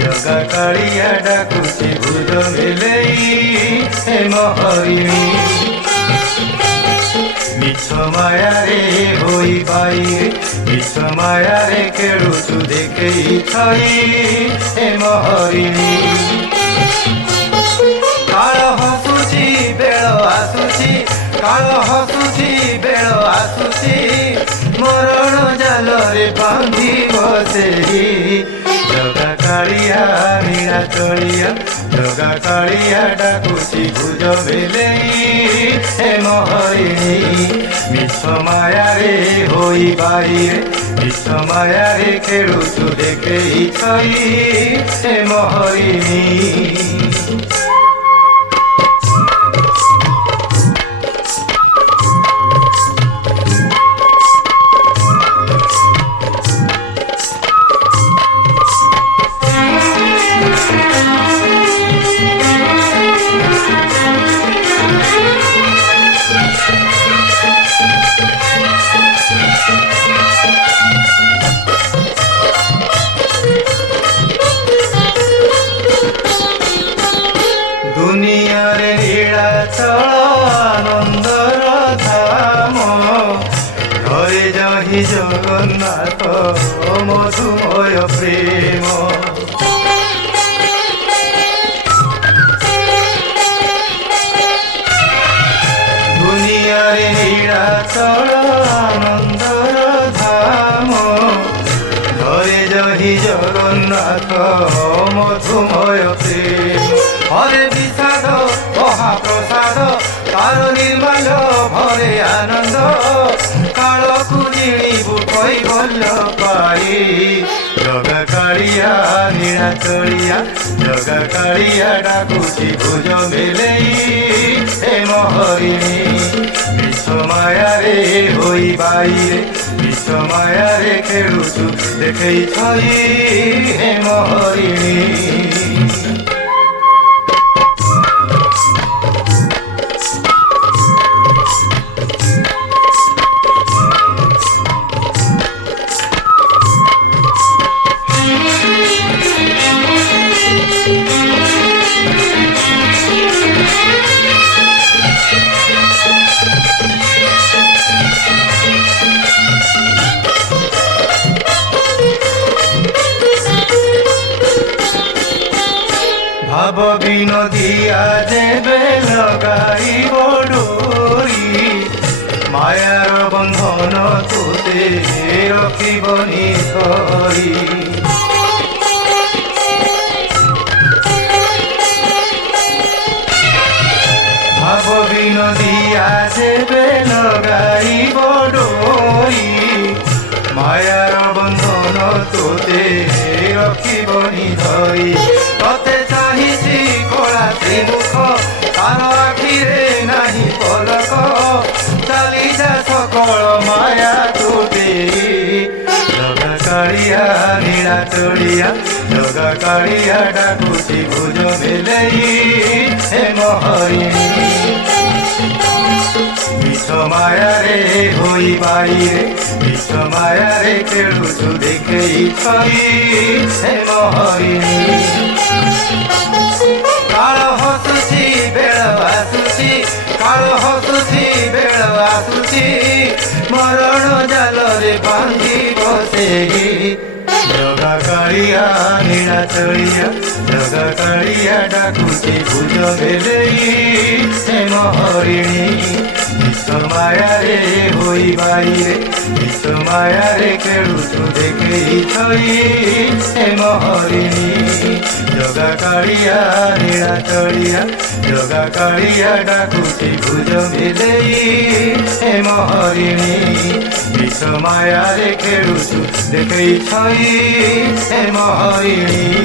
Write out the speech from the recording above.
ଜଗା କାଳିଆ ଡାକୁଛି ଭୁଜ ମେଲେଇ ହେ ମହରିଣୀ। ମିଛ ମାୟାରେ ହୋଇ ପାଇରେ ମିଛ ମାୟାରେ ଖେଳୁଛୁ ଦେଖେଇ ଛଇ ହେ ମହରିଣୀ। କାଳ ହସୁଛି ବେଳ ଆସୁଛି କାଳ ହସୁଛି ବେଳ ଆସୁଛି ମରଣ ଜାଲରେ ବାନ୍ଧିବ ସେହି ଜଗା କାଳିଆ ମୀଣା ଚଳିଆ ଜଗା କାଳିଆ ଡାକୁଛି ଭୁଜ ମେଲେଇ ହେ ମହରିଣୀ। ମିଛ ମାୟାରେ ହୋଇ ବାଇରେ ମିଛ ମାୟାରେ ଖେଳୁଛୁ ଦେଖେଇ ଛଇ ହେ ମହରିଣୀ। দুনিয়ারে নীଳାচଳ আনন্দর ধাম ঘরে যাহি জগন্নাথ মধুময় প্রেম। দুনিয়ারে নীଳାচଳ আনন্দর ধাম ঘরে যাহি জগন্নাথ মধুময় প্রেম। হরে বিষাদ মহাপ্রসাদ তার নির্মল ভরে আনন্দ কালকু জিଣିବୁ কৈবল্য পাই জগা কাଳିଆ নীଳା ଚଳିଆ ଜଗା କାଳିଆ ଡାକୁଛି ଭୁଜ ମେଲେଇ ହେ ମହରିଣୀ। ମିଛ ମାୟାରେ ହୋଇ ବାଇରେ ମିଛ ମାୟାରେ ଖେଳୁଛୁ ଦେଖେଇ ଛଇ ହେ ମହରିଣୀ। ভাব বিনোদিয়া যেবে লগাইব ডোরি মায়ার বন্ধন তোতে রখিবনি ধরি। ভাব বিনোদিয়া যেবে লগাইব ডোরি মায়ার বন্ধন তোতে রখিবনি ধরি। ততে চাহিছি কলা ত্রিমুখ তার আখিরে নাহি পলক চালি যা সকল মায়া তোতে জগা কাଳିଆ নীଳା চଳିଆ জগা কাଳିଆ ଡାକୁଛି ଭୁଜ ମେଲେଇ ହେ ମହରିଣୀ। মিছ মায়ারে হোই বাইরে মিছ মায়ারে খেলুছু দেখেই ছই হে মহরিণী। কাল হসুছি বেଳ আসুছি কাল হসুছি বেଳ আসুছি মরণ জালরে বাঁধিব ସେହି ଜଗା କାଳିଆ নীଳା ଚଳିଆ ଜଗା କାଳିଆ ଡାକୁଛି ଭୁଜ ମେଲେଇ ହେ ମହରିଣୀ। ମିଛ ମାୟାରେ ହୋଇ ବାଇରେ ମିଛ ମାୟାରେ ଖେଳୁଛୁ ଦେଖେଇ ଛଇ ହେ ମହରିଣୀ। ଜଗା କାଳିଆ নীଳା ଚଳିଆ ଜଗା କାଳିଆ ଡାକୁଛି ଭୁଜ ମେଲେଇ ହେ ମହରିଣୀ। ମିଛ ମାୟାରେ ଖେଳୁଛୁ ଦେଖେଇ ଛଇ ହେ ମହରିଣୀ।